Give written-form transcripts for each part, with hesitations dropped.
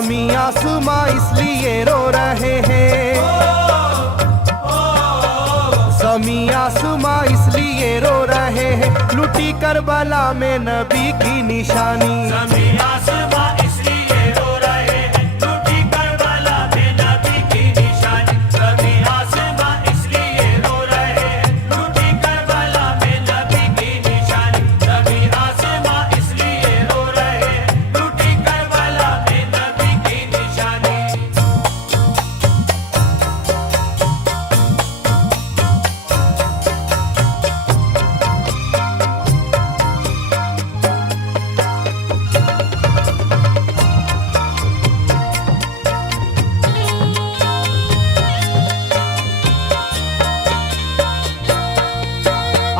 जमीन आसमां इसलिए रो रहे हैं, जमीन आसमां इसलिए रो रहे हैं, लुटी करबला में नबी की निशानी। जमीन आसमां इसलिए रो रहे हैं, लुटी करबला में नबी की निशानी। जमीन आसमां इसलिए रो रहे हैं, लुटी करबला में नबी की निशानी। जमीन आसमां इसलिए रो रहे हैं, लुटी करबला में नबी की निशानी।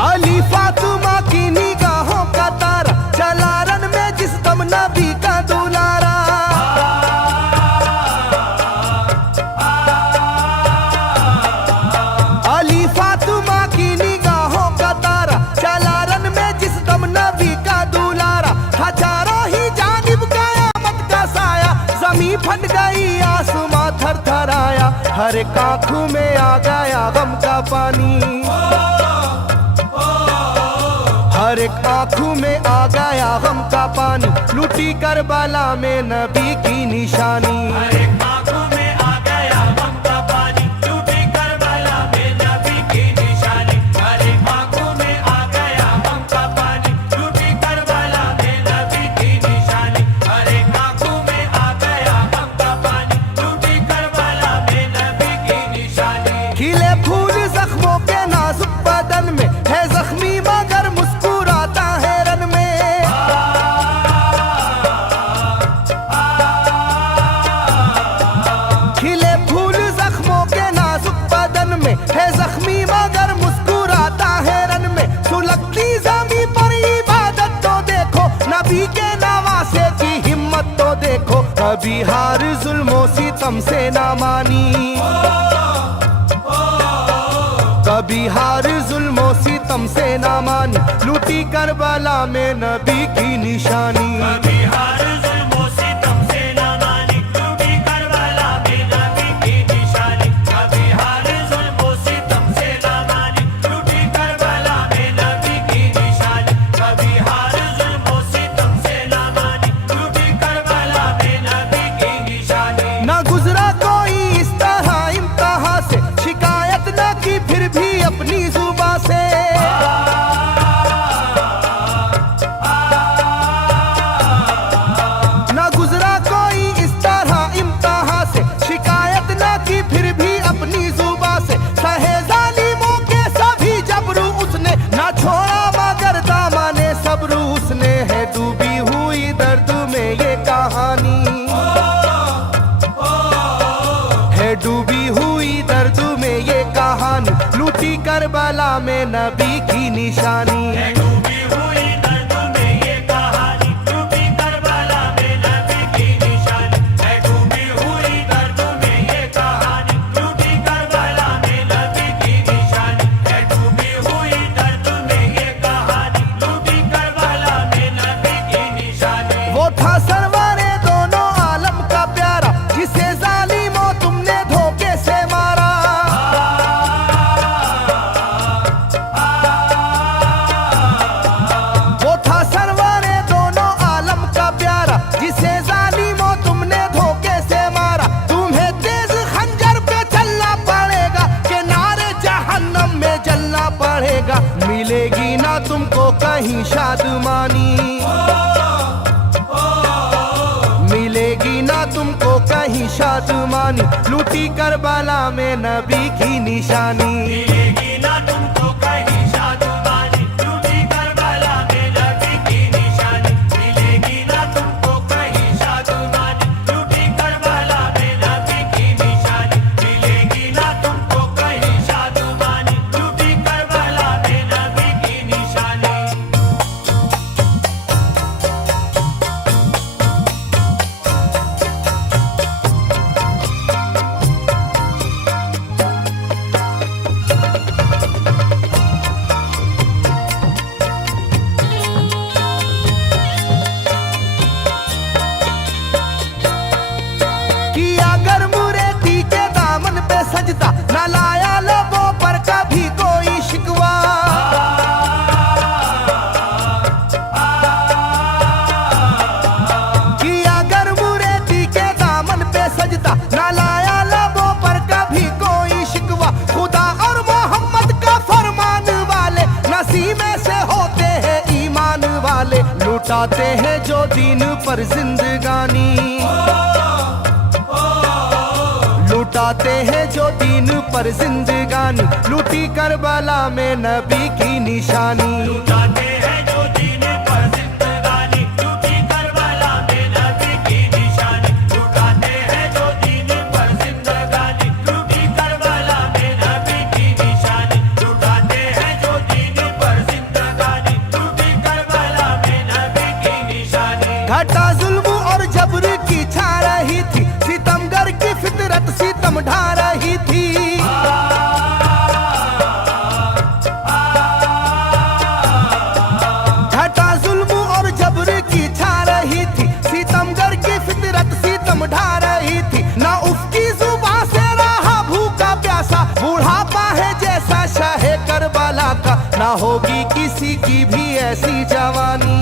अली फातिमा की निगाहों का तारा, चला रन में जिस दम नबी का दुलारा। अली फातिमा की निगाहों का तारा, चला रन में जिस दम नबी का दुलारा। था चारों ही जानिब कयामत का साया, जमीन फट गई आसमां थर थर आया। हर एक आंखों में आ गया गम का पानी, हर एक आंखों में आ गया गम का पानी, लुटी करबला में नबी की निशानी। हर एक आंखों में आ गया गम का पानी, लुटी करबला में नबी की निशानी। हर एक आंखों में आ गया गम का पानी, लुटी करबला में नबी की निशानी। हर एक आंखों में आ गया गम का पानी, लुटी करबला में नबी की निशानी। खिले फूल जख्मों के नाजुक बदन में, है जख्मी मगर मुस्कुराता है रन में। खिले फूल जख्मों के नाजुक बदन में, है जख्मी मगर मुस्कुराता है रन में। सुलगती जमी पर इबादत तो देखो, नबी के नवासे की हिम्मत तो देखो। कभी हार जुल्मों सितम से ना मानी, कभी हार जुल्मों सितम से ना मानी, लुटी करबला में नबी की निशानी। कभी हार जुल्मों सितम से ना मानी, लुटी करबला में नबी की निशानी। कभी हार जुल्मों सितम से ना मानी, लुटी करबला में नबी की निशानी। कभी हार जुल्मों सितम से ना मानी, लुटी करबला में नबी की निशानी। ना गुजरा कोई इस तरह इम्तिहा से, शिकायत न की फिर भी अपनी जुबां से। ना गुजरा कोई इस तरह इम्तिहा से, शिकायत न की फिर भी अपनी जुबां से। सहे जालिमों के सभी जबरू उसने, ना छोड़ा मगर दामने सब्रू उसने। है डूबी हुई दर्द में ये कहानी, है डूबी हुई दर्द में ये कहानी, लुटी करबला में नबी की निशानी। है डूबी हुई दर्द में ये कहानी, लुटी करबला में नबी की निशानी। है डूबी हुई दर्द में ये कहानी, लुटी करबला में नबी की निशानी। है डूबी हुई दर्द में ये कहानी, लुटी करबला में नबी की निशानी। वो था सरवारे दोनों आलम का प्यारा, जिसे जालिमों तुमने धोखे से मारा। वो था सरवारे दोनों आलम का प्यारा, जिसे जालिमों तुमने धोखे से मारा। तुम्हें तेज खंजर पे चलना पड़ेगा, के नारे जहन्नम में जलना पड़ेगा। मिलेगी ना तुमको कहीं शादमानी, मिलेगी ना तुमको कहीं शादमानी, लुटी करबला में नबी की निशानी। मिलेगी ना तुमको कहीं शादमानी, लुटी करबला में नबी की निशानी। मिलेगी ना तुमको कहीं शादमानी, लुटी करबला में नबी की निशानी। मिलेगी ना तुमको कहीं शादमानी, लुटी करबला में नबी की निशानी। उसी में से होते हैं ईमान वाले, लुटाते हैं जो दीन पर जिंदगानी, लुटाते हैं जो दीन पर जिंदगानी, लूटी करबला में नबी की निशानी। लुटाते हैं जो दीन पर जिंदगानी, लूटी करबला में नबी की निशानी। लुटाते हैं जो दीन पर जिंदगानी, लूटी करबला में नबी की निशानी। लुटाते हैं जो दीन पर जिंदगानी, लूटी करबला में नबी की निशानी। घटा जुल्म और जबर की छा रही थी, सितमगर की फितरत सितम ढा रही थी। घटा जुल्म और जबर की छा रही थी, सितमगर की फितरत सितम ढा रही थी। ना उसकी जुबान से रहा भूखा प्यासा, बुढ़ापा है जैसा शाहे करबला का, ना होगी किसी की भी ऐसी जवानी,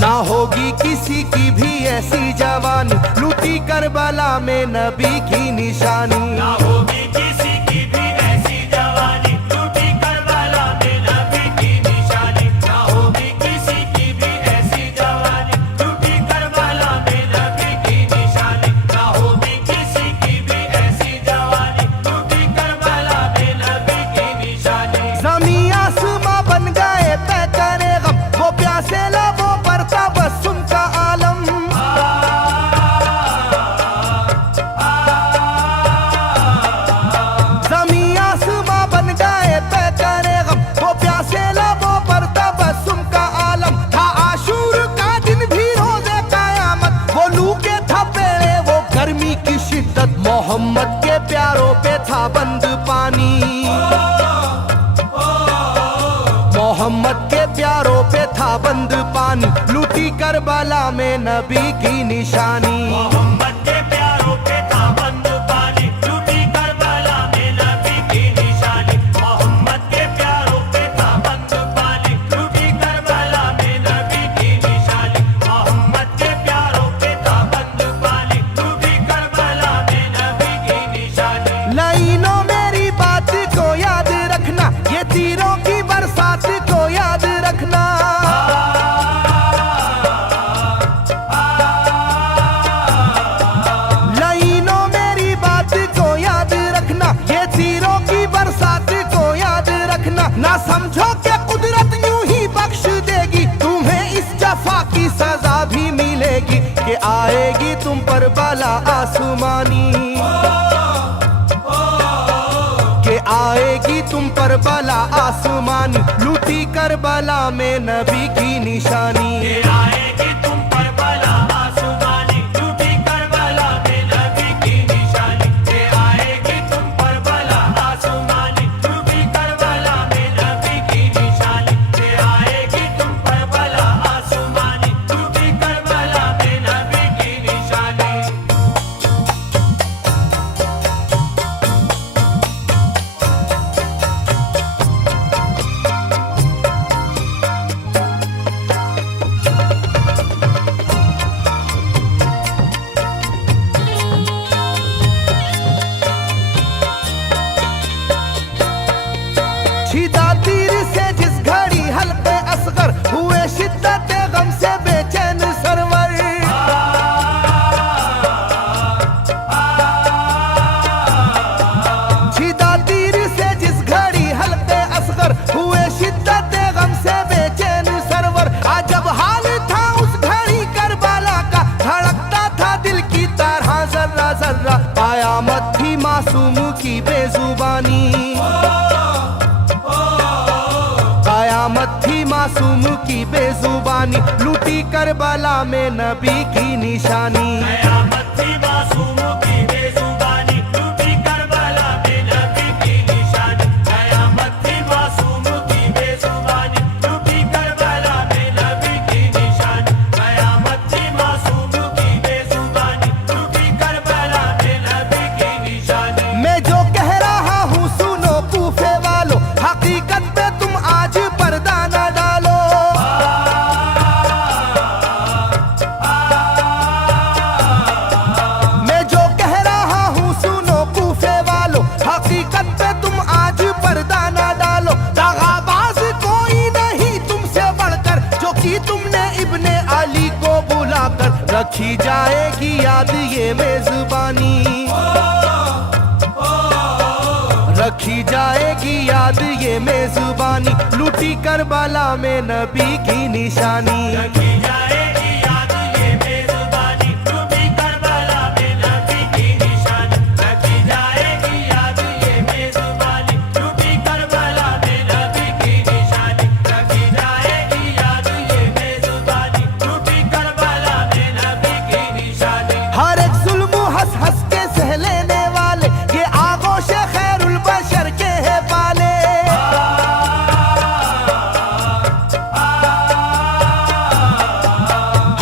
ना होगी किसी की भी ऐसी जवानी, लूटी करबला में नबी की निशानी। ना होगी किसी की भी ऐसी जवानी, लूटी करबला में नबी की निशानी। ना होगी किसी की भी ऐसी जवानी, लूटी करबला में नबी की निशानी। ना होगी किसी की भी ऐसी जवानी, लूटी करबला में नबी की निशानी। ज़मीं आसमां बन गए तय करे गम, वो प्यासे लबों पर तबस्सुम का आलम। ज़मीं आसमां बन गए तय करे गम, वो प्यासे लबों पर तबस्सुम का आलम। था आशूर का दिन भी रोज़े क़यामत, वो लू के थपेड़े वो गर्मी की शिद्दत, मोहम्मद के प्यारों पे था बंद पानी, मोहम्मद के प्यारों पे था बंद पानी, लूटी करबला में नबी की निशानी। मोहम्मद के प्यारों पे था बंद पानी, लूटी करबला में नबी की निशानी। मोहम्मद के प्यारों पे था बंद पानी, लूटी करबला में नबी की निशानी। मोहम्मद के प्यारों पे था बंद पानी, लूटी करबला में नबी की निशानी। लाइनों मेरी बात को याद रखना, ये तीरों की बरसात को याद रखना। लाइनों मेरी बात को याद रखना, ये तीरों की बरसात को याद रखना। ना समझो कि कुदरत यूं ही बख्श देगी, तुम्हें इस जफा की सजा भी मिलेगी, कि आएगी तुम पर बला आसमानी, के आएगी तुम पर बला आसमानी, लूटी करबला में नबी की निशानी। ये आएगी तुम पर बला आसमानी, लूटी करबला में नबी की निशानी। ये आएगी तुम पर बला आसमानी, लूटी करबला में नबी की निशानी। ये आएगी तुम पर बला आसमानी, लूटी करबला में नबी की निशानी। छिदा तीर से जिस घड़ी हल्के असगर हुए, शिद्दत गम से बेचैन सरवर। छिदा तीर से जिस घड़ी हल्के असगर हुए, शिद्दत गम से बेचैन सरवर। अजब हाल था उस घड़ी करबला का, धड़कता था दिल की तरह जर्रा जर्रा। कयामत थी मासूम की बेजुबानी, कयामत थी मासूम की बेजुबानी, लूटी करबला में नबी की निशानी। कयामत थी मासूम की बेजुबानी, लूटी करबला में नबी की निशानी। कयामत थी मासूम की बेजुबानी, लूटी करबला में नबी की निशानी। कयामत थी मासूम की बेजुबानी, लूटी करबला में नबी की निशानी। मैं जो कह रहा हूँ सुनो कूफे वालों, हकीकत पे तुम आज पर्दा न डालो। मैं जो कह रखी जाएगी याद ये मेजबानी, रखी जाएगी याद ये मेजबानी, लूटी करबला में नबी की निशानी। रखी जाएगी याद ये मेजबानी, लूटी करबला में नबी की निशानी। रखी जाएगी याद ये मेजबानी, लूटी करबला में नबी की निशानी। रखी जाएगी याद ये मेजबानी, लूटी करबला में नबी की निशानी। हर एक जुल्म हंस हंस के सह लेने वाले ये आगोश खैरुल बशर के है पाले।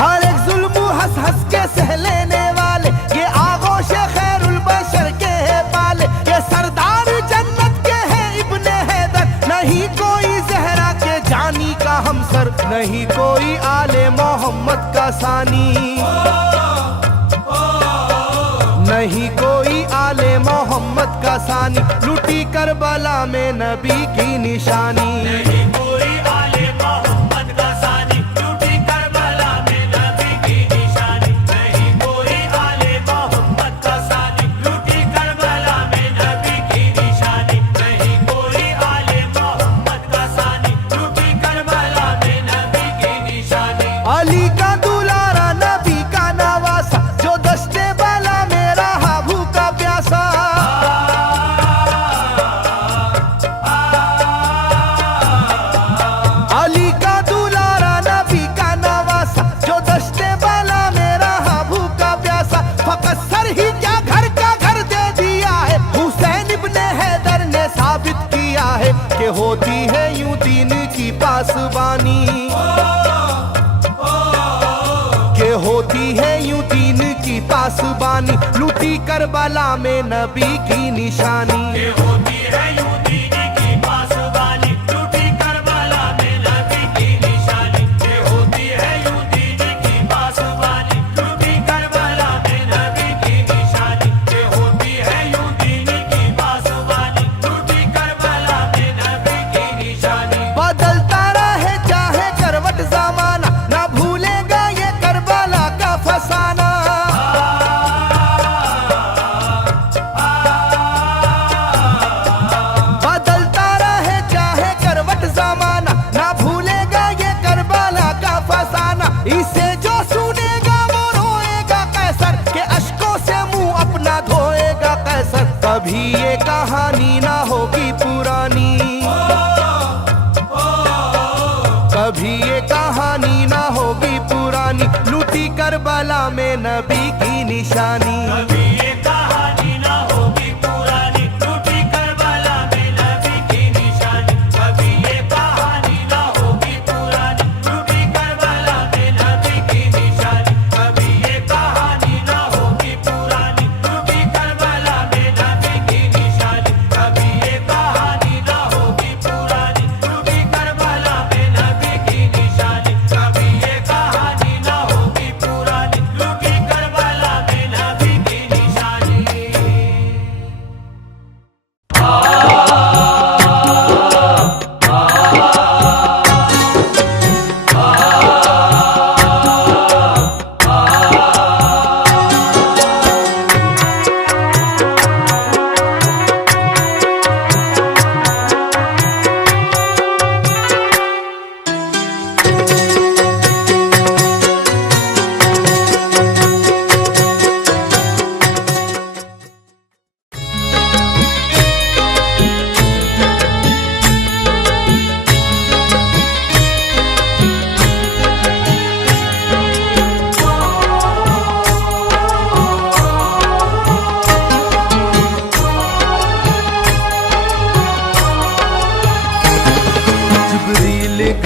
हर एक जुल्म हंस हंस के सह लेने वाले ये आगोश खैरुल बशर के है पाले। ये सरदार जन्नत के है इब्ने हैदर, नहीं कोई जहरा के जानी का हमसर, नहीं कोई आले मोहम्मद का सानी, नहीं कोई आले मोहम्मद का सानी, लूटी करबला में नबी की निशानी। नहीं कोई आले मोहम्मद का सानी, लूटी करबला में नबी की निशानी। नहीं कोई आले मोहम्मद का सानी, लूटी करबला में नबी की निशानी। नहीं कोई आले मोहम्मद का सानी, लूटी करबला में नबी की निशानी। अली का दुलारा नबी का नवासा, जो दस्ते बाला में रहा भूखा प्यासा। अली का दुलारा नबी का नवासा, जो दस्ते बाला में रहा भूखा प्यासा। फकत सर ही क्या घर का घर दे दिया है, हुसैन इब्ने हैदर ने साबित किया है कि होती है यूं दीन की पासबानी, के होती है यूं दीन की पासबानी, लूटी करबला में नबी की निशानी। ये होती है यूं दीन की पासबानी, लूटी करबला में नबी की निशानी। ये होती है यूं दीन की पासबानी, लूटी करबला में नबी की निशानी। ये होती है यूं दीन की पासबानी, लूटी करबला में नबी की निशानी। बदलता रहे चाहे करवट जमाना, ना भूलेगा ये करबला का फसाना। बदलता रहे चाहे करवट जमाना, ना भूलेगा ये करबला का फसाना। इसे जो सुनेगा वो रोएगा कैसर, के अश्कों से मुंह अपना धोएगा कैसर। कभी ये कहानी ना होगी पुरानी, कभी ये कहानी ना होगी पुरानी, लूटी करबला में नबी की निशानी। कभी ये कहानी ना होगी पुरानी, लूटी करबला में नबी की निशानी। कभी ये कहानी ना होगी पुरानी, लूटी करबला में नबी की निशानी। कभी ये कहानी ना होगी पुरानी, लूटी करबला में नबी की निशानी। कभी ये कहानी ना होगी पुरानी, लूटी करबला में नबी की निशानी। कभी ये कहानी ना होगी पुरानी, लूटी करबला में नबी की निशानी।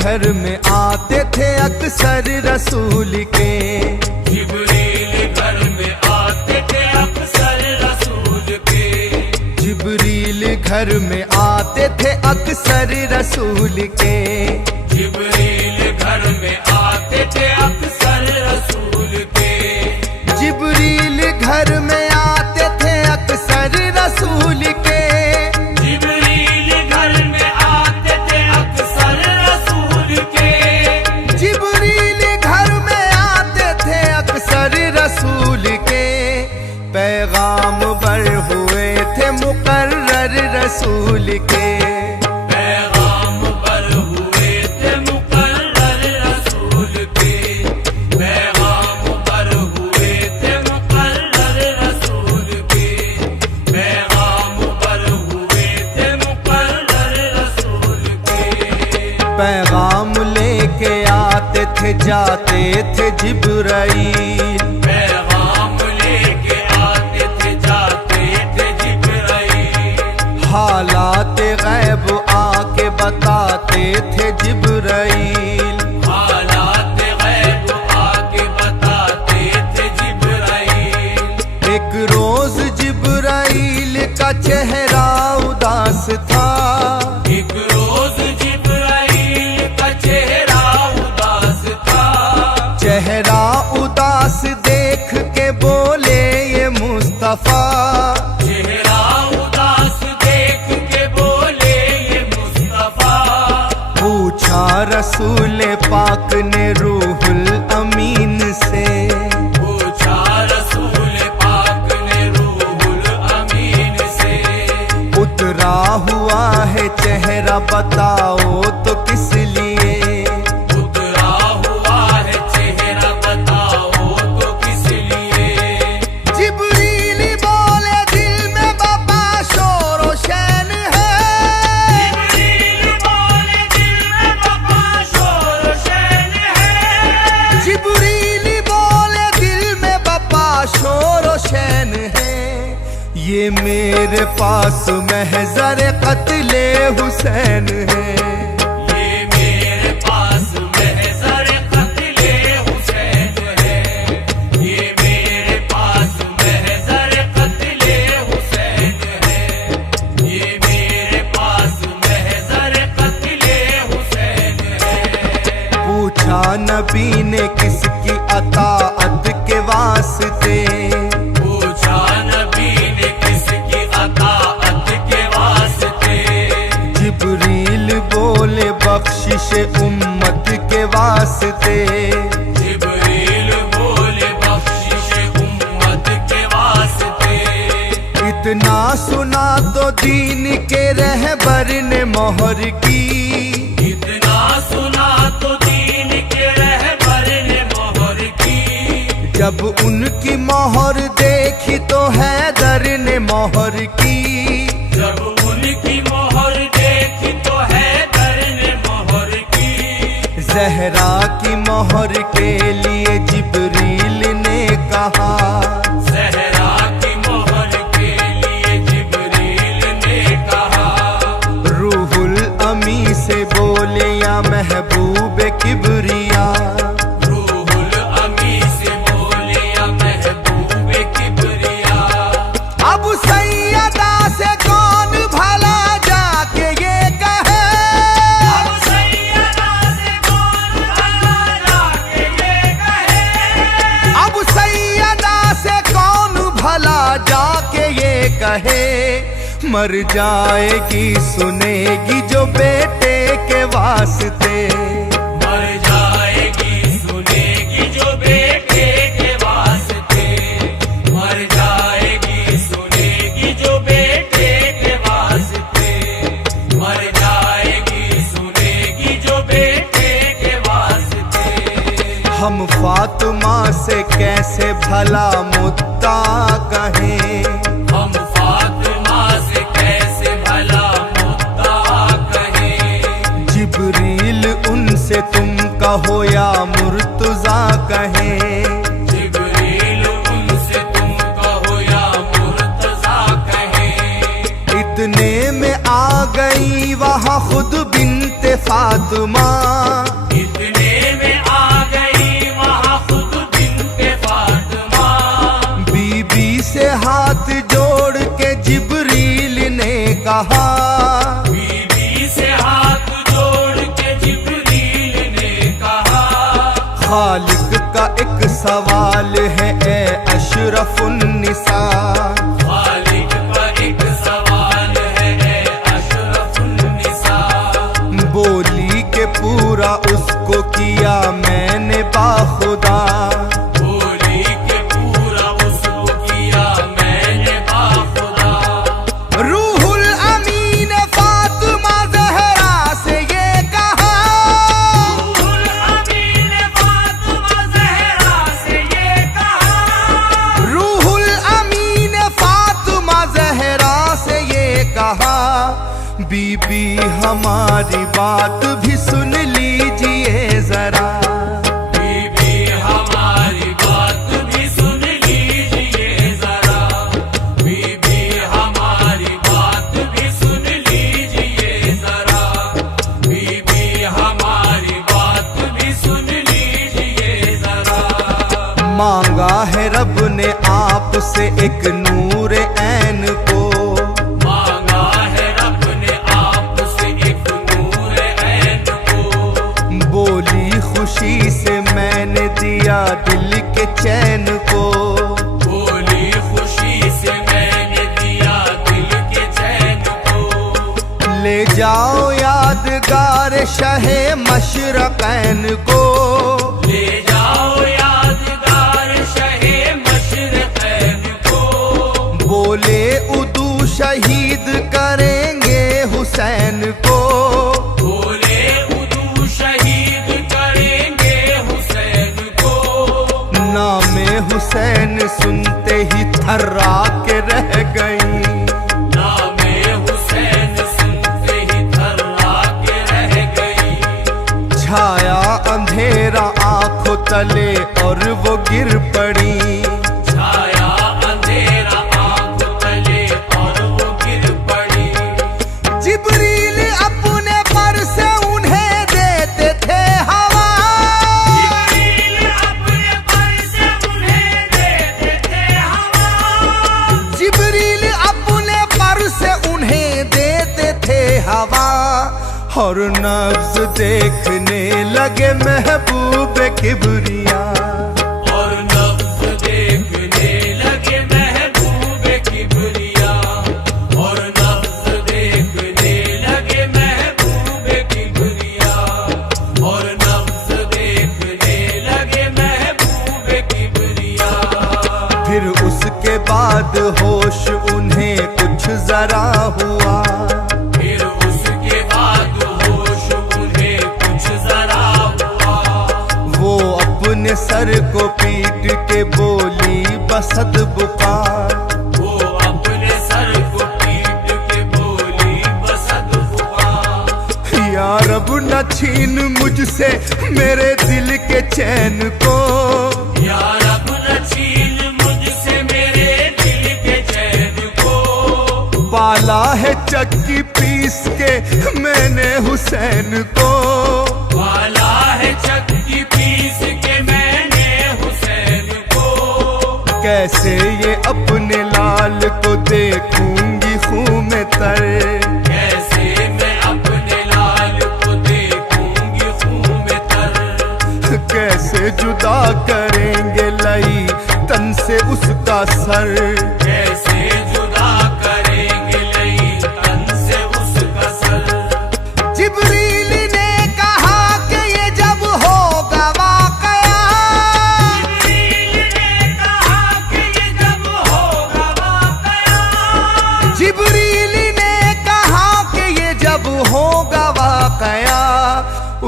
घर में आते थे अक्सर रसूल के, जिब्रील घर में आते थे अक्सर रसूल के। जिब्रील घर में आते थे अक्सर रसूल के। जिब्रील घर में आते थे अक्सर रसूल के। जिब्रील घर में आते थे अक्सर रसूल के। जिब्रील घर में आते थे अक्सर रसूल के। जिब्रील घर में आते थे अक्सर पैगाम लेके आते थे जाते थे जिब्राइल, पैगाम लेके आते थे जाते थे जिब्राइल, हालात गैब आके बताते थे जिब्राइल, हालात गैब आके बताते थे जिब्राइल। एक रोज जिब्राइल का चेहरा उदास था, एक रोज जिब्राइल का चेहरा उदास था, चेहरा उदास देख के बोले ये मुस्तफा, चेहरा उदास देख के बोले ये मुस्तफा। पूछा रसूल पाक ने रूहुल अमीन से, पूछा रसूल पाक ने रूहुल अमीन से, उतरा हुआ है चेहरा बताओ तो किस लिए, उतरा हुआ है चेहरा बताओ तो किस लिए। जिब्रील बोले दिल में बाबा शोर व शैन है, जिब्रील बोले दिल में बाबा शोर शैन है, जिब्रील बोले दिल में बाबा शोर व शैन है, ये मेरे पास महजर कत्ले हुसैन है, ये मेरे पास महज़र क़त्ले हुसैन है, ये मेरे पास महज़र क़त्ले हुसैन है, ये मेरे पास महज़र क़त्ले हुसैन है। पूछा नबी ने किसकी अताअत के वास्ते, पूछा नबी ने किसकी अताअत के वास्ते, जिब्रील बोले बख्शिश उम्मत के वास्ते, जिब्रील बोले बख्शिश उम्मत के वास्ते। इतना सुना तो दीन के रहबर ने मोहर की, इतना सुना तो दीन के रहबर ने मोहर की, जब उनकी मोहर देखी तो हैदर ने मोहर की, जब उनकी मोहर देखी तो हैदर ने मोहर की, जहरा की मोहर के लिए जिब्रील ने कहा, सहरा की मोहर के लिए जिब्रील ने कहा, रूहुल अमी से बोले या महबूब किबरिया, रूहुल अमी से बोले या महबूब किबरिया। अब सैयदा से कौन भला जाके ये कहे, अब सैयदा से कौन भला जाके ये कहे, अब सैयदा से कौन भला जाके ये कहे, मर जाएगी सुनेगी जो बेटे के वास्ते, मर जाएगी सुनेगी जो बेटे के वास्ते, मर जाएगी सुनेगी जो बेटे के वास्ते, मर जाएगी सुनेगी जो बेटे के वास्ते। हम फातिमा से कैसे भला मुद्दा कहें, हम फातिमा से कैसे भला मुद्दा कहें, जिब्रील उनसे तुम कहो या मुर्तजा कहें, जिब्रील उनसे तुम कहो या मुर्तजा कहें। इतने में आ गई वहाँ खुद बिन्ते फातिमा, इतने में आ गई वहाँ खुद बिन्ते फातिमा, बीबी से हाथ जोड़ के जिब्रील ने कहा, बीबी से हाथ जोड़ के जिब्रील ने कहा, खालिक का एक सवाल है ए अशरफुन्निसा, खालिक का एक सवाल है ए अशरफुन्निसा, बोली के पूरा उसको किया मैंने बाखुदा, बोली के पूरा उसको किया मैंने बाखुदा। रूहुल अमी ने फातिमा ज़हरा से ये कहा, रूहुल अमी ने फातिमा ज़हरा से ये कहा, रूहुल अमी ने फातिमा ज़हरा से ये कहा, बीबी हमारी बात भी सुन लीजिए जरा, बीबी हमारी बात भी सुन लीजिए जरा, बीबी हमारी बात भी सुन लीजिए जरा, बीबी हमारी बात भी सुन लीजिए जरा। मांगा है रब ने आपसे एक नूर ऐन को, मांगा है रब ने आपसे एक नूर ऐन को, बोली खुशी से मैंने दिया दिल के चैन को, बोली खुशी से मैंने दिया दिल के चैन को। ले जाओ यादगार शहे मशरक़ैन को, ले जाओ यादगार शहे मशरक़ैन को, बोले उदू शहीद करेंगे हुसैन को, बोले उदू शहीद करेंगे हुसैन को। नामे हुसैन सुनते ही थर्रा के रह गई, नामे हुसैन सुनते ही थर्रा के रह गई। छाया अंधेरा आंखों तले और वो गिर पड़ी, छाया अंधेरा आंख तले और वो गिर पड़ी। जिब्रील अपने पर से उन्हें देते थे हवा, जिब्रील अपने पर से उन्हें देते थे हवा, जिब्रील अपने पर से उन्हें देते थे हवा, और नब्ज देखने लगे महबूब किबरिया, और नब्ज देखने लगे महबूब किबरिया, और नब्ज देखने लगे महबूब किबरिया, और नब्ज देखने लगे महबूब किबरिया। फिर उसके बाद होश उन्हें कुछ जरा हुआ, फिर उसके बाद होश उन्हें कुछ जरा हुआ, वो अपने सर को पीट के बोली बसद बुका, वो अपने सर को पीट के बोली बसद हुआ। या रब न छीन मुझसे मेरे दिल के चैन को, या रब न छीन मुझसे मेरे दिल के चैन को, पाला है चक्की पीस के मैंने हुसैन को, वाला है चक्की पीस के मैंने हुसैन को। कैसे ये अपने लाल को देखूंगी खून में तर, कैसे मैं अपने लाल को देखूंगी खून में तर, कैसे जुदा करेंगे लई तन से उसका सर, कैसे जुदा करेंगे लई तन से उसका सर। जिब्रील ने कहा कि ये जब होगा वाकया, जिब्रील ने कहा कि ये जब होगा वाकया, जिब्रील ने कहा कि ये जब होगा वाकया,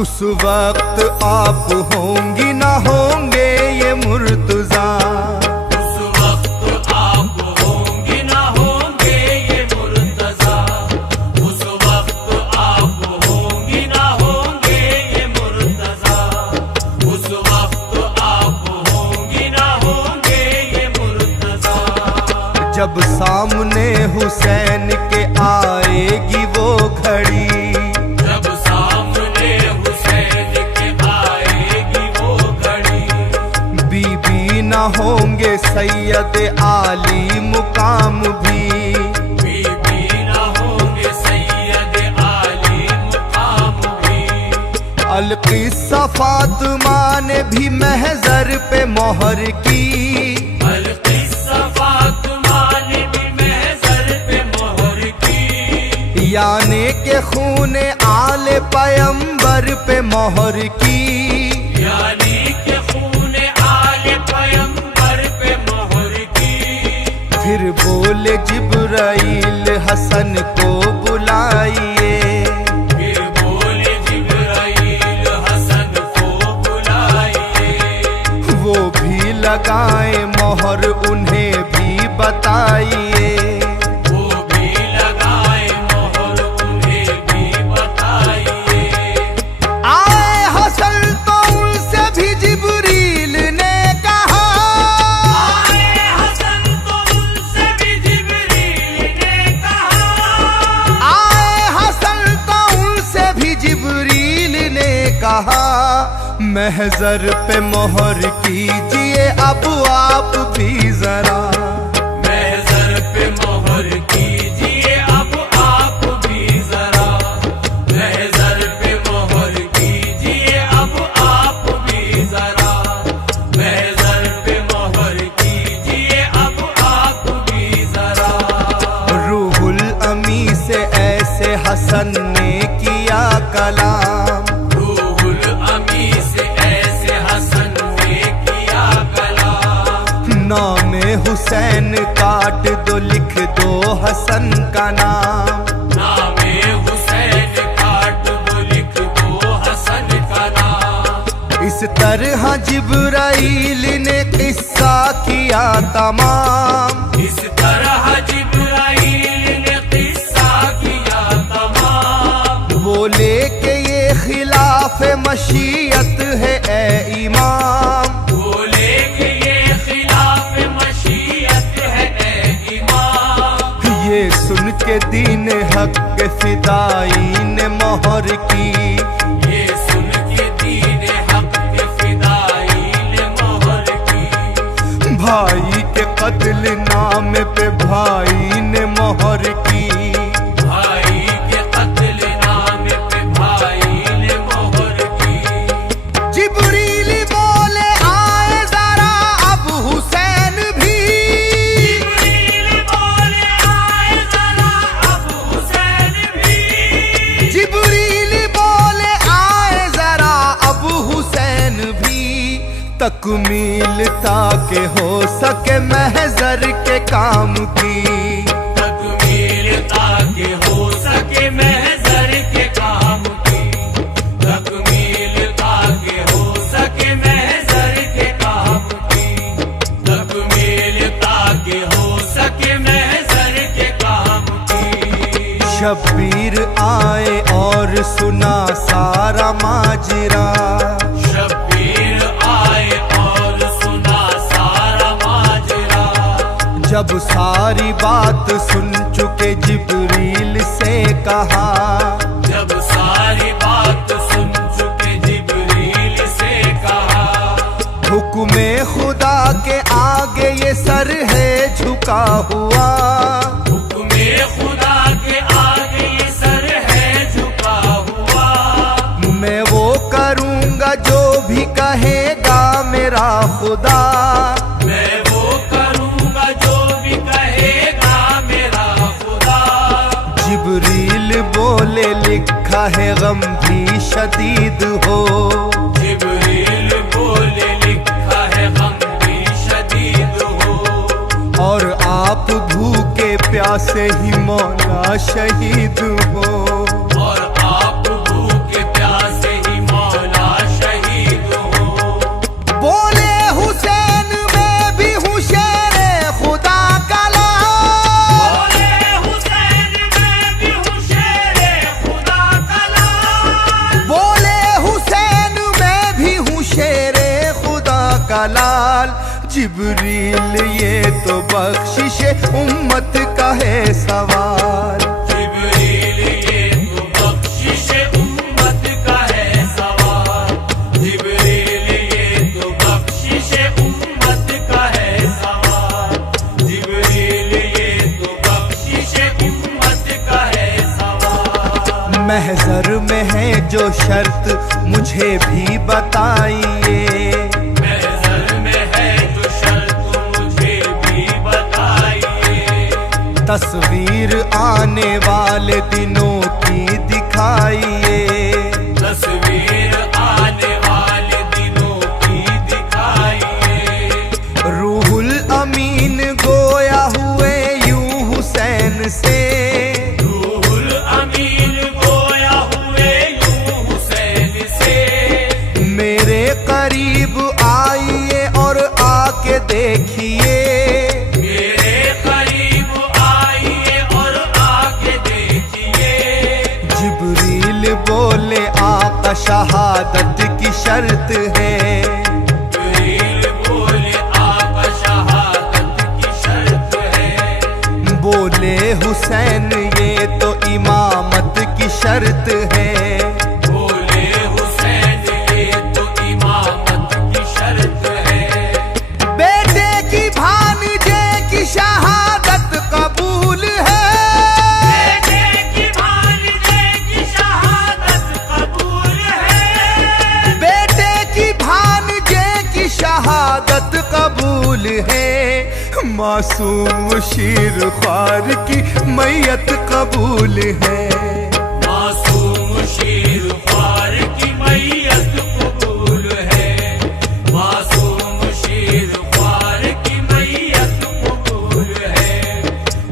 उस वक्त आप होंगी ना होंगे ये मुर्तजा, उस वक्त आप होंगी ना होंगे ये मुर्तजा, उस वक्त आप होंगी ना होंगे ये मुर्तजा, उस वक्त आप होंगी ना होंगे ये मुर्तजा। जब सामने हुसैन के आएगी वो घड़ी, जब सामने हुसैन के आएगी वो घड़ी, बीबी न होंगे सैयद आली मुकाम भी, बीबी ना होंगे सैयद आली मुकाम भी। अलकिस्सा फातिमा ने भी महजर पे मोहर की, अलकिस्सा फातिमा ने भी महजर पे मोहर की, यानी के खूने आले पैगंबर पे मोहर की, यानी के खूने आले पैगंबर पे मोहर की। फिर बोले जिब्राइल हसन को बुलाइए, फिर बोले जिब्राइल हसन को बुलाइए, वो भी लगाए मोहर उन्हें भी बताइए, वो भी लगाए मोहर उन्हें भी जिब्रील ने कहा महजर पे मोहर कीजिए अब आप भी जरा। महजर पे मोहर कीजिए अब आप भी जरा। महजर पे मोहर कीजिए अब आप भी जरा। महजर पे मोहर कीजिए अब आप भी जरा। रूहुल अमी से ऐसे हसन ने किया कलाम। रूहुल अमी से ऐसे हसन ने किया कलाम। नाम हुसैन काट दो लिख दो हसन का नाम। नामे हुसैन काट दो लिख दो हसन का नाम। इस तरह जिब्राइल ने किस्सा किया तमाम। इस तरह जिब्राइल ने किस्सा किया तमाम। बोले कि ये खिलाफ मशीयत है ए इमाम। बोले कि ये खिलाफ मशीयत है ए इमाम। ये सुन के दीन हक के फिदाई ने मोहर की। ये सुन के दीन हक के फिदाई ने मोहर की। भाई के कत्ल नाम पे भाई ने मोहर की। भाई के कत्ल नाम पे भाई ने मोहर की। जिब्रील बोले आए जरा अब हुसैन भी। जिब्रील बोले आए जरा अब हुसैन भी। जिब्रील बोले आए जरा अब हुसैन भी। तकमील ताकि हो सके महजर के काम की। तकमील ताकि हो सके महजर के काम की। तकमील ताकि हो सके महजर के काम की। तकमील ताकि हो सके महजर के काम की। शब्बीर आए और सुना सारा माजरा। शब्बीर आए और सुना सारा माजरा। जब सारी बात सुन चुके जिब्रील से कहा। जब सारी बात सुन चुके जिब्रील से कहा। हुक्मे खुदा के आगे ये सर है झुका हुआ। हुक्मे खुदा के आगे ये सर है झुका हुआ। मैं वो करूँगा जो भी कहेगा मेरा खुदा। मैं वो करूँगा जो भी कहेगा मेरा खुदा। जिब्रील बोले लिखा है गम भी शदीद हो। जिब्रील बोले लिखा है गम भी शदीद हो। और आप भूखे प्यासे ही मौला शहीद हो। और आप भूखे प्यासे ही मौला शहीद हो। बोले हुसैन मैं भी हूँ शेरे खुदा का लाल। बोले हुसैन मैं भी हूँ शेरे खुदा का लाल। बोले हुसैन मैं भी हूँ शेरे खुदा का लाल। जिब्रील ये तो बख्शिश उम्मत का है सवाल। जिब्रील ये तो बख्शिश उम्मत का है सवाल। जिब्रील ये तो बख्शिश उम्मत का है सवाल। जिब्रील ये तो बख्शिश उम्मत का है सवाल। महजर में है जो शर्त मुझे भी बताइए। महजर में है जो शर्त मुझे भी बताइए। तस्वीर आने वाले दिनों की दिखाइए। तस्वीर आने वाले दिनों की दिखाइए। रूहुल अमीन गोया हुए यूं हुसैन से। रूहुल अमीन गोया हुए यूं हुसैन से। मेरे करीब आइए और आके देखिए। मेरे करीब आइए और आके देखिए। जिब्रील बोले आका शहादत की शर्त है। जिब्रील बोले आका शहादत की शर्त है। बोले हुसैन ये तो इमामत की शर्त है। मासूम शीर ख्वार की मैयत कबूल है। मासूम शीर ख्वार की मैयत कबूल है। मासूम शीर ख्वार की मैयत कबूल है।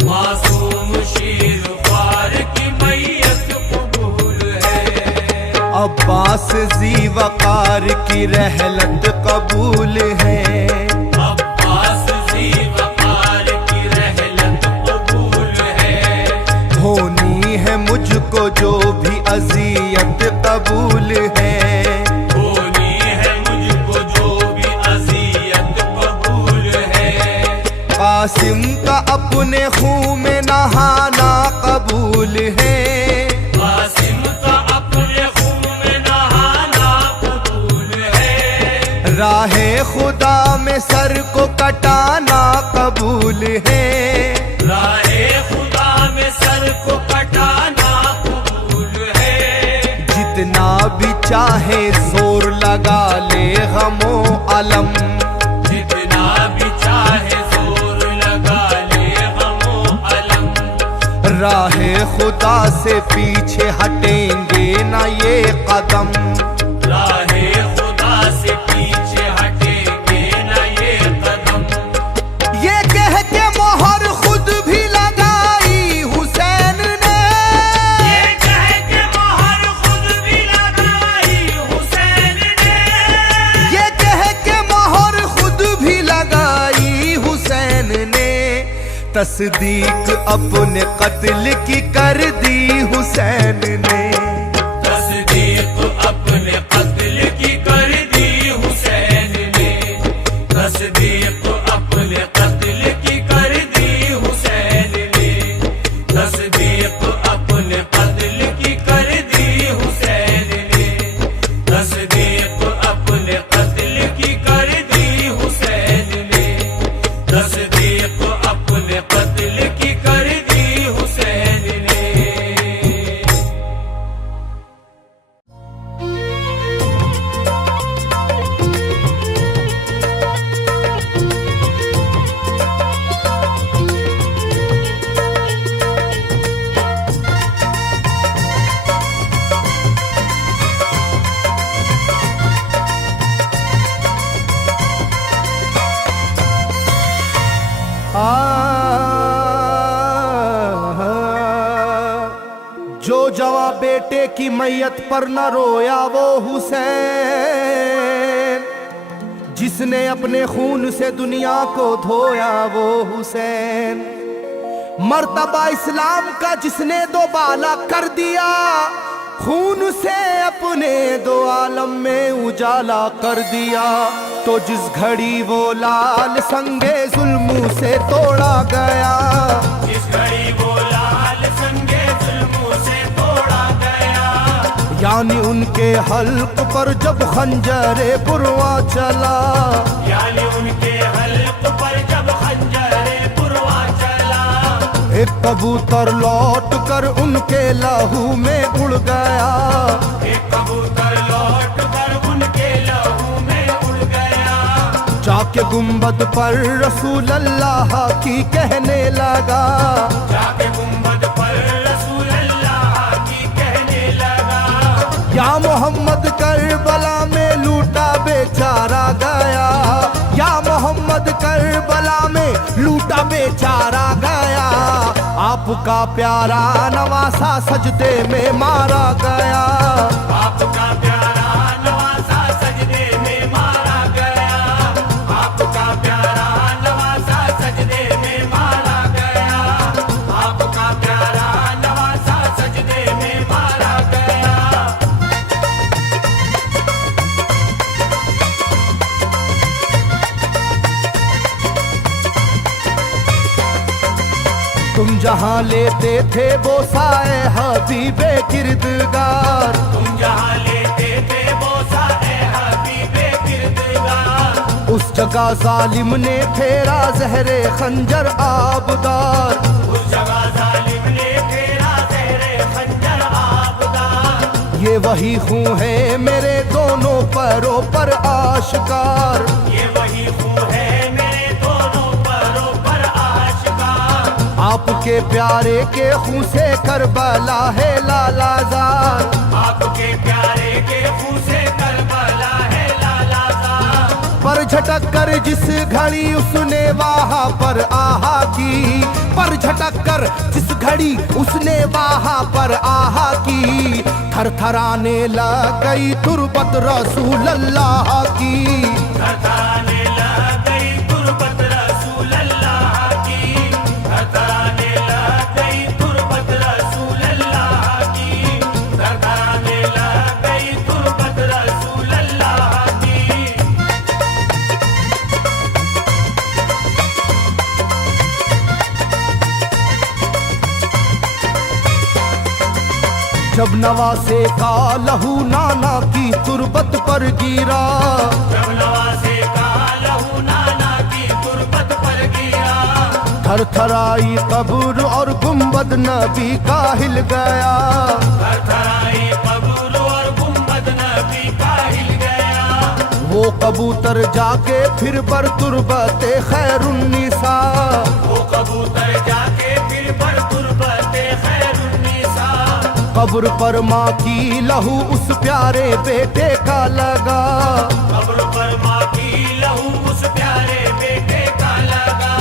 मासूम शीर ख्वार की मैयत कबूल है। अब्बास जी वकार की रहलत कबूल है। अब्बास जी वकार की रहलत कबूल है। होनी है मुझको जो भी अजियत कबूल है। होनी है मुझको जो भी अज़ियत कबूल है। कासिम का अपने खून में नहाना कबूल है। कासिम का अपने खून में नहाना कबूल है। राहे खुदा में सर को कटाना कबूल है। राहे खुदा में सर को कटाना कबूल है। जितना भी चाहे जोर लगा ले गमो अलम। जितना भी चाहे जोर लगा ले गमो अलम। राहे खुदा से पीछे हटेंगे ना ये कदम। राहे खुदा से पीछे हटेंगे न ये कदम। ये कह के मोहर खुद भी लगाई हुसैन ने। ये कह के मोहर खुद भी लगाई हुसैन ने। ये कह के मोहर खुद भी लगाई हुसैन ने। तस्दीक अपने कत्ल की कर दी हुसैन ने। तस्दीक अपने कत्ल की कर दी हुसैन ने। तस्दीक अपने कत्ल की कर दी हुसैन ने। तस्दीक अपने कत्ल की कर दी हुसैन ने। तस्दीक अपने कत्ल की कर दी हुसैन ने। तस्दीक अपने कत्ल की कर दी हुसैन ने। जो जवां बेटे की मैयत पर न रोया वो हुसैन। जिसने अपने खून से दुनिया को धोया वो हुसैन। मर्तबा इस्लाम का जिसने दोबाला कर दिया। खून से अपने दो आलम में उजाला कर दिया। तो जिस घड़ी वो लाल संगे जुल्मों से तोड़ा गया। जिस घड़ी वो लाल संगे जुल्मों से तोड़ा गया। यानी उनके हल्क पर जब खंजरे पुरवा चला। यानी उनके हल्क पर जब खंजरे पुरवा चला। एक कबूतर लौट कर उनके लहू में उड़ गया। एक कबूतर लौट कर उनके लहू में उड़ गया। जाके गुंबद पर रसूल अल्लाह की कहने लगा। जाके गुंबद पर रसूल अल्लाह की कहने लगा। या मोहम्मद करबला में लूटा बेचारा गया। या मोहम्मद करबला में लूटा बेचारा गया। आपका प्यारा नवासा सजदे में मारा गया। आपका प्यारा नवासा सजदे में मारा गया। आपका प्यारा नवासा सजदे में मारा गया। आपका प्यारा नवासा सजदे में मारा गया। तुम जहाँ लेते थे वो साए हबीबे किरदगार। तुम जहाँ लेते थे बोसा ए हबीबे किरदगार। उस जगह जालिम ने फेरा जहरे खंजर आबदार। उस जगह जालिम ने फेरा जहरे खंजर आबदार। ये वही खून है मेरे दोनों पैरों पर आश्कार। ये वही खून है मेरे दोनों पैरों पर आपके प्यारे के खून से करबला है लालाजार, आपके प्यारे के खून से करबला है लालाजार। पर झटक कर जिस घड़ी उसने वहां पर आहा की, पर झटक कर जिस घड़ी उसने वहां पर आहा की, थरथराने लग गई तुरबत रसूल अल्लाह की, थरथराने लग गई तुरबत रसूल अल्लाह की, थरथराने लग गई तुरबत रसूल अल्लाह की, थरथराने लग गई तुरबत रसूल अल्लाह की। जब नवासे का लहू नाना की तुरबत पर गिरा, जब नवासे का लहू नाना की तुरबत पर गिरा, थरथराई कब्र और गुंबद नबी का हिल गया, थरथराई कब्र और गुंबद नबी का हिल गया। वो कबूतर जाके फिर पर तुरबत खैरुन्निसा, वो कबूतर जाके फिर पर तुरबत खैरुन्निसा, कब्र पर माँ की लहू उस प्यारे बेटे का लगा, कब्र पर माँ की लहू उस प्यारे बेटे का लगा।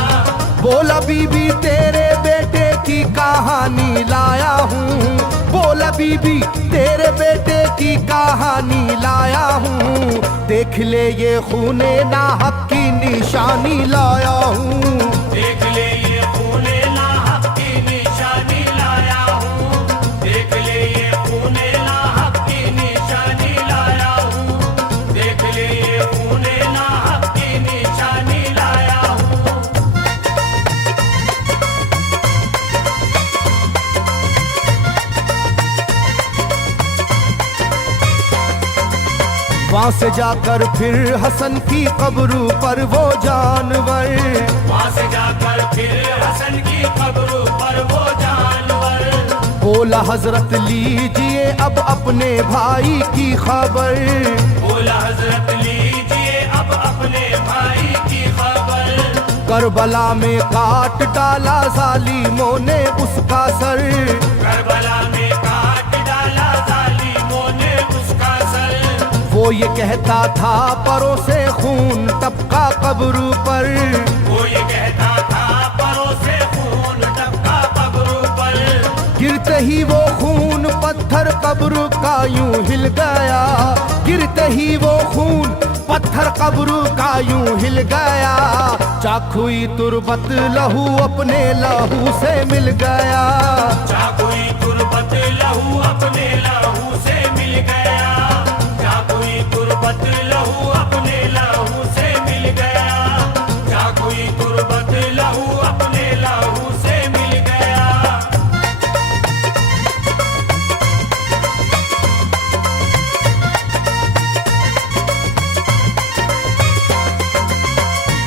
बोला बीबी तेरे बेटे की कहानी लाया हूँ, बोला बीबी तेरे बेटे की कहानी लाया हूँ, देख ले ये खूने नाहक की निशानी लाया हूँ, देख ले ये खूने नाहक की निशानी लाया हूँ, देख ले ये खूने नाहक की निशानी लाया हूँ, देख ले ये खूने नाहक की निशानी लाया हूँ। वहाँ से जाकर फिर हसन की कब्र पर वो जानवर, वहाँ से जाकर फिर हसन की कब्र पर वो जानवर, बोला हजरत लीजिए अब अपने भाई की खबर, बोला हजरत लीजिए अब अपने भाई की खबर। करबला में काट डाला जालिमों ने उसका सर, करबला में काट डाला जालिमों ने उसका सर। वो ये कहता था परों से खून टपका कब्र पर, वो ये कहता था परों से खून टपका कब्र पर, गिरते ही वो खून पत्थर कब्र का यूं हिल गया, गिरते ही वो खून पत्थर कब्र का यूं हिल गया, चाखुई तुरबत लहू अपने लहू से मिल गया, चाकुई तुरबत लहू अपने लहू से मिल गया, चाकुई तुरबत लहू अपने लहू से मिल गया, चाकुई तुरबत लहू अपने लहू से मिल गया।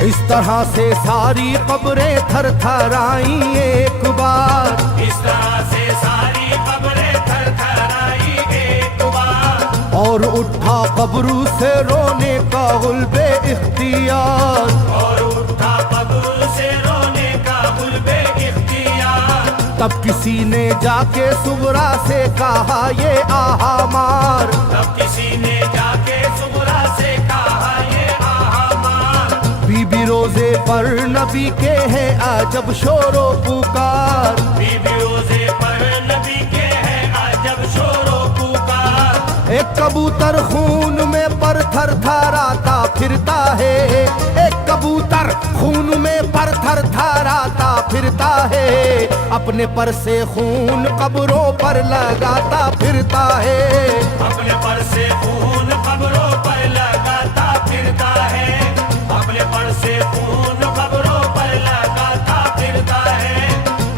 इस तरह से सारी कब्रें थर थर आई एक बार, इस तरह से सारी कब्रें थर थर आई एक बार, और उठा कब्र से रोने का गुल्बे इख्तियार, और उठा कब्र से रोने का गुल्बे इख्तियार। तब किसी ने जाके सुगरा से कहा ये आहा मार, तब किसी ने जाके सुगरा से कहा ये आहा मार, बीबी रोजे पर नबी के हैं अजब शोरो पुकार, बीबी रोजे पर नबी के हैं अजब शोरो पुकार। एक कबूतर खून में पर थर थराता फिरता है, एक कबूतर खून में पर थर थराता फिरता है, अपने पर से खून कब्रों पर लगाता फिरता है, अपने पर से खून कब्रों पर लगाता फिरता है, अपने पर से खून कब्रों पर लगाता फिरता है,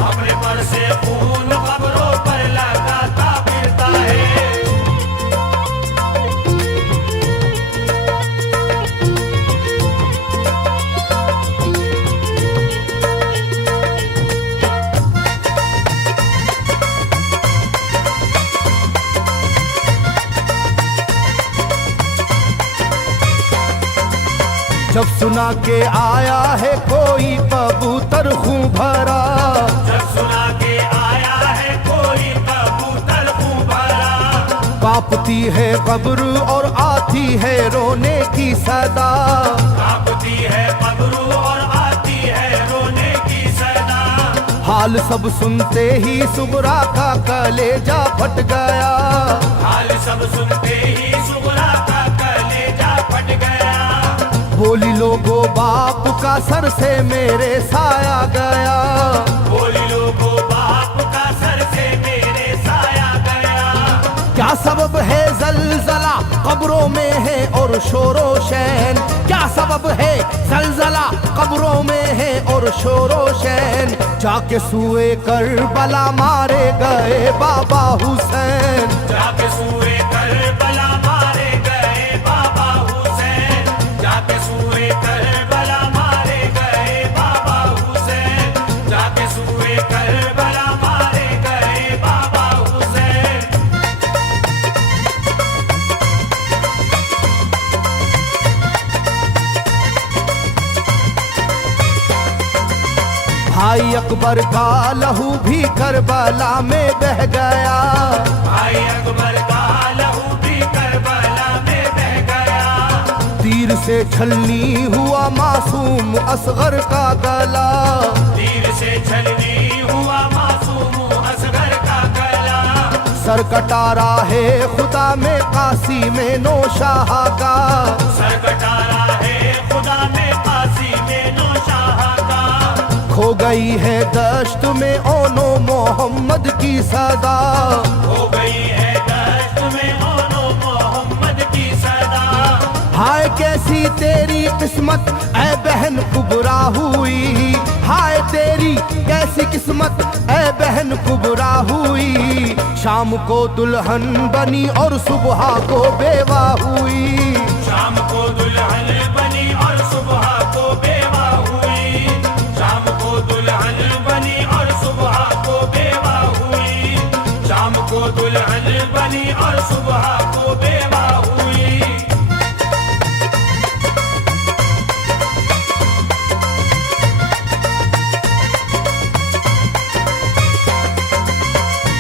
अपने पर से खून कब्रों पर लगाता फिरता है। जब सुना के आया है कोई कबूतर खूं भरा, जब सुना के आया है कोई कबूतर खूं भरा, कांपती है कब्र और आती है रोने की सदा, कांपती है कब्र और आती है रोने की सदा। हाल सब सुनते ही सुगरा का कलेजा फट गया, हाल सब सुनते ही सुगरा का कलेजा फट गया। बोली लोगो बाप का सर से मेरे साया गया, बोली लोगो बाप का सर से मेरे साया गया। क्या सबब है जलजला कब्रों में है और शोरो शैन, क्या सबब है जलजला कब्रों में है और शोरो शैन। जाके सुए करबला मारे गए बाबा हुसैन, जाके सूए करबला मारे गए बाबा हुसैन, जाके सूए करबला मारे गए बाबा हुसैन, जाके सूए करबला मारे गए बाबा हुसैन। भाई अकबर का लहू भी करबला में बह गया, भाई अकबर का लहू भी करबला में बह गया। तीर से छलनी हुआ मासूम असगर का गला, तीर से छलनी हुआ मासूम असगर का गला। सर कटारा है खुदा में काशी में नौशाह का, सर कटारा है खुदा में काशी में नौशाह का। खो गई है दश्त में ओनो मोहम्मद की सदा, हो गई है दश्त में ओनो मोहम्मद की सदा। हाय कैसी तेरी किस्मत ऐ बहन कुबरा हुई, हाय तेरी कैसी किस्मत ऐ बहन कुबरा हुई। शाम को दुल्हन बनी और सुबह को बेवा हुई, शाम को दुल्हन बनी और सुबह को बेवा हुई, शाम को दुल्हन बनी और सुबह को बेवा हुई, शाम को दुल्हन बनी और सुबह को बेवा हुई।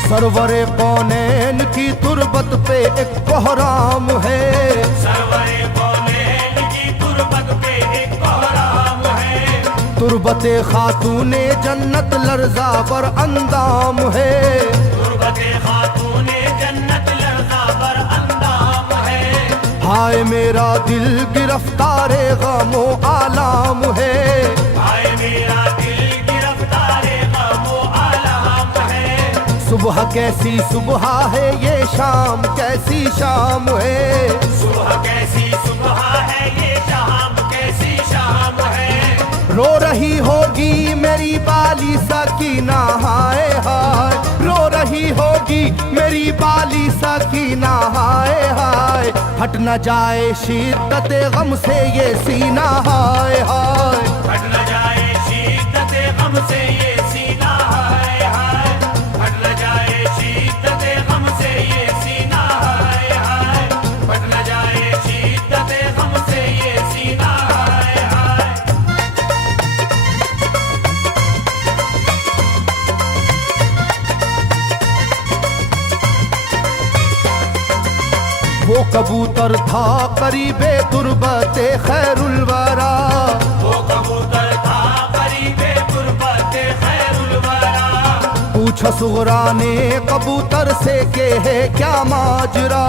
सरवरे कौनैन की तुरबत पे एक कोहराम है, सरवरे कौनैन की तुरबत पे एक कोहराम है। तुरबते खातूने जन्नत लर्जा पर अंदाम है, तुरबते खातूने जन्नत लर्जा पर अंदाम है। हाय मेरा दिल गिरफ्तारे गमो आलाम है, हाय मेरा दिल गिरफ्तारे गमो आलाम है। सुबह कैसी सुबह है ये शाम कैसी शाम है, सुबह कैसी सुबह है ये शाम कैसी शाम है। रो रही होगी मेरी बाली सकीना हाय हाय, रो रही होगी मेरी बाली सकीना हाय हाय। हट न जाए शिद्दत गम से ये सीना हाय हाय, हट न जाए शिद्दत गम से ये सीना हाय हाय, हट न जाए शिद्दत गम से ये सीना हाय हाय, हट न जाए शिद्दत गम से ये सीना हाय हाय। वो कबूतर था करीबे तुरबते खैरुल वरा, वो कबूतर था करीबे तुरबते खैरुल वरा। पूछा सुगरा ने कबूतर से के है क्या माजरा,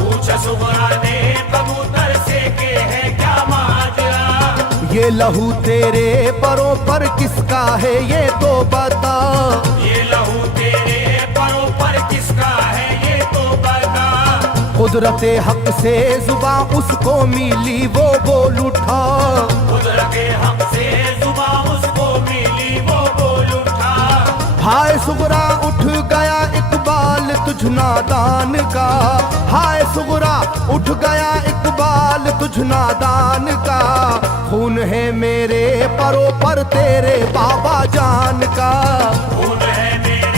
पूछा सुगरा ने कबूतर से के है क्या माजरा। ये लहू तेरे परों पर किसका है ये तो बता, ये लहू तेरे परों पर किसका है ये तो बता। कुदरते हक से जुबां उसको मिली वो बोल उठा, कुदरते हक से जुबां उसको मिली वो बोल उठा। हाय सुगरा उठ गया इकबाल तुझ नादान का, हाय सुगरा उठ गया इकबाल तुझ नादान का। खून है मेरे परों पर तेरे बाबा जान का, खून है मेरे